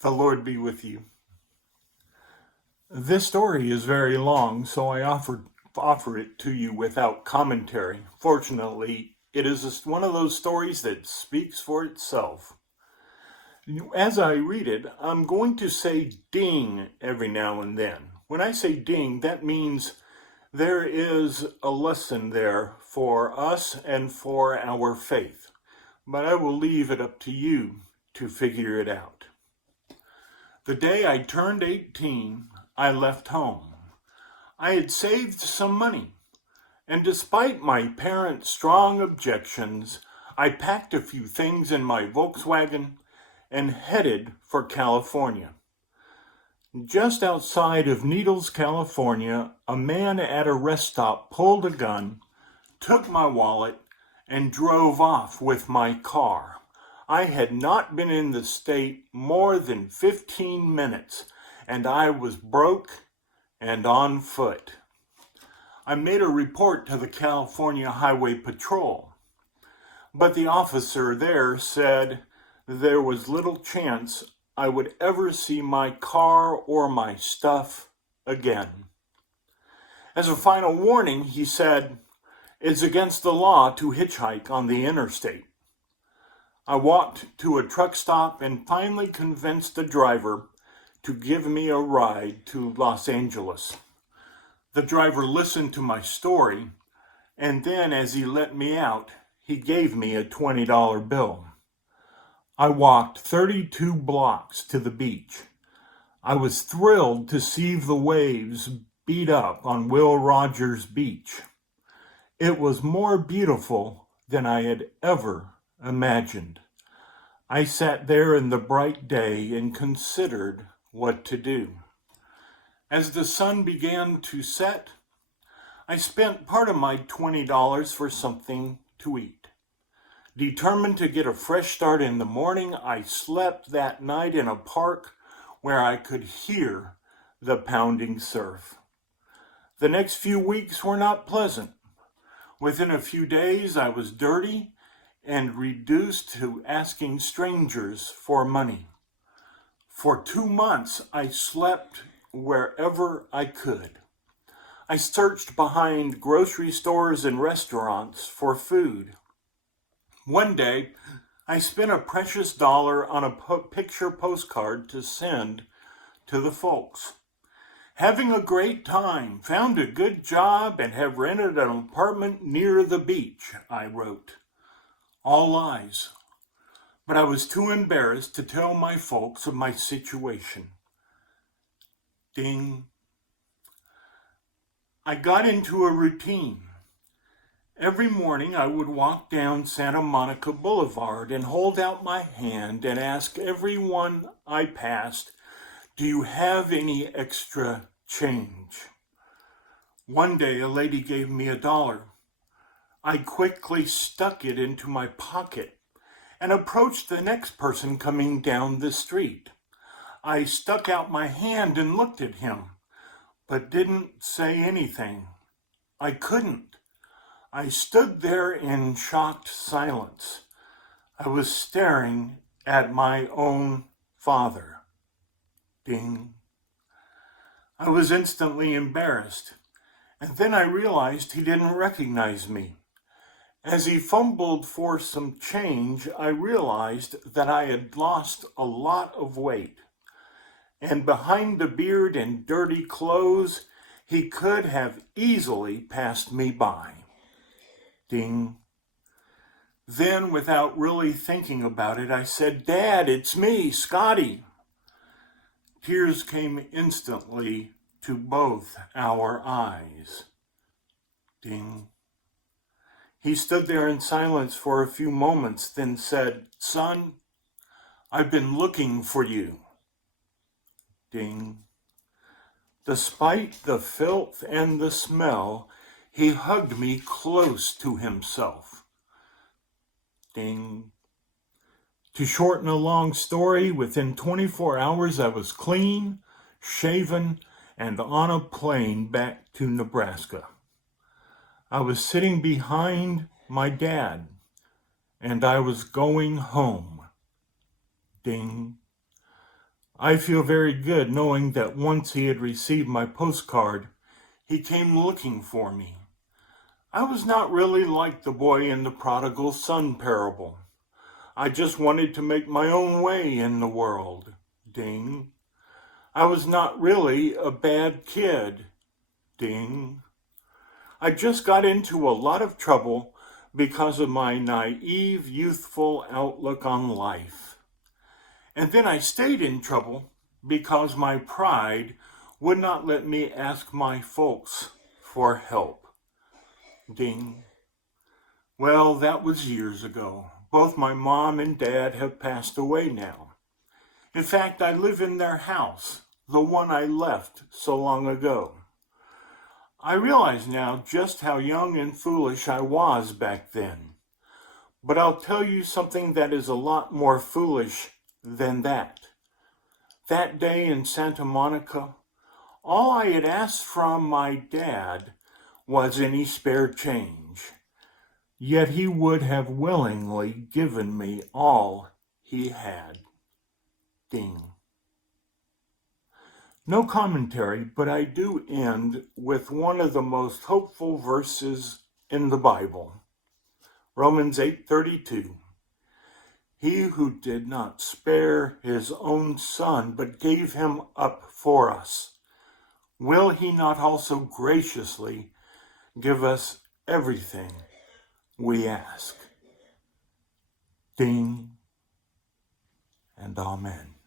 The Lord be with you. This story is very long, so I offer it to you without commentary. Fortunately, it is one of those stories that speaks for itself. As I read it, I'm going to say ding every now and then. When I say ding, that means there is a lesson there for us and for our faith. But I will leave it up to you to figure it out. The day I turned 18, I left home. I had saved some money, and despite my parents' strong objections, I packed a few things in my Volkswagen and headed for California. Just outside of Needles, California, a man at a rest stop pulled a gun, took my wallet, and drove off with my car. I had not been in the state more than 15 minutes, and I was broke and on foot. I made a report to the California Highway Patrol, but the officer there said there was little chance I would ever see my car or my stuff again. As a final warning, he said, "It's against the law to hitchhike on the interstate." I walked to a truck stop and finally convinced the driver to give me a ride to Los Angeles. The driver listened to my story, and then as he let me out, he gave me a $20 bill. I walked 32 blocks to the beach. I was thrilled to see the waves beat up on Will Rogers Beach. It was more beautiful than I had ever imagined. I sat there in the bright day and considered what to do. As the sun began to set, I spent part of my $20 for something to eat. Determined to get a fresh start in the morning, I slept that night in a park where I could hear the pounding surf. The next few weeks were not pleasant. Within a few days, I was dirty and reduced to asking strangers for money. For 2 months, I slept wherever I could. I searched behind grocery stores and restaurants for food. One day, I spent a precious dollar on a picture postcard to send to the folks. "Having a great time, found a good job, and have rented an apartment near the beach," I wrote. All lies. But I was too embarrassed to tell my folks of my situation. Ding. I got into a routine. Every morning I would walk down Santa Monica Boulevard and hold out my hand and ask everyone I passed, "Do you have any extra change?" One day a lady gave me $1. I quickly stuck it into my pocket and approached the next person coming down the street. I stuck out my hand and looked at him, but didn't say anything. I couldn't. I stood there in shocked silence. I was staring at my own father. Ding. I was instantly embarrassed, and then I realized he didn't recognize me. As he fumbled for some change, I realized that I had lost a lot of weight, and behind the beard and dirty clothes, he could have easily passed me by. Ding. Then, without really thinking about it, I said, "Dad, it's me, Scotty." Tears came instantly to both our eyes. Ding. He stood there in silence for a few moments, then said, "Son, I've been looking for you." Ding. Despite the filth and the smell, he hugged me close to himself. Ding. To shorten a long story, within 24 hours I was clean, shaven, and on a plane back to Nebraska. I was sitting behind my dad, and I was going home. Ding. I feel very good knowing that once he had received my postcard, he came looking for me. I was not really like the boy in the prodigal son parable. I just wanted to make my own way in the world. Ding. I was not really a bad kid. Ding. I just got into a lot of trouble because of my naive, youthful outlook on life. And then I stayed in trouble because my pride would not let me ask my folks for help. Ding. Well, that was years ago. Both my mom and dad have passed away now. In fact, I live in their house, the one I left so long ago. I realize now just how young and foolish I was back then. But I'll tell you something that is a lot more foolish than that. That day in Santa Monica, all I had asked from my dad was any spare change. Yet he would have willingly given me all he had. Ding. No commentary, but I do end with one of the most hopeful verses in the Bible. Romans 8:32. He who did not spare his own son, but gave him up for us, will he not also graciously give us everything we ask? Ding and amen.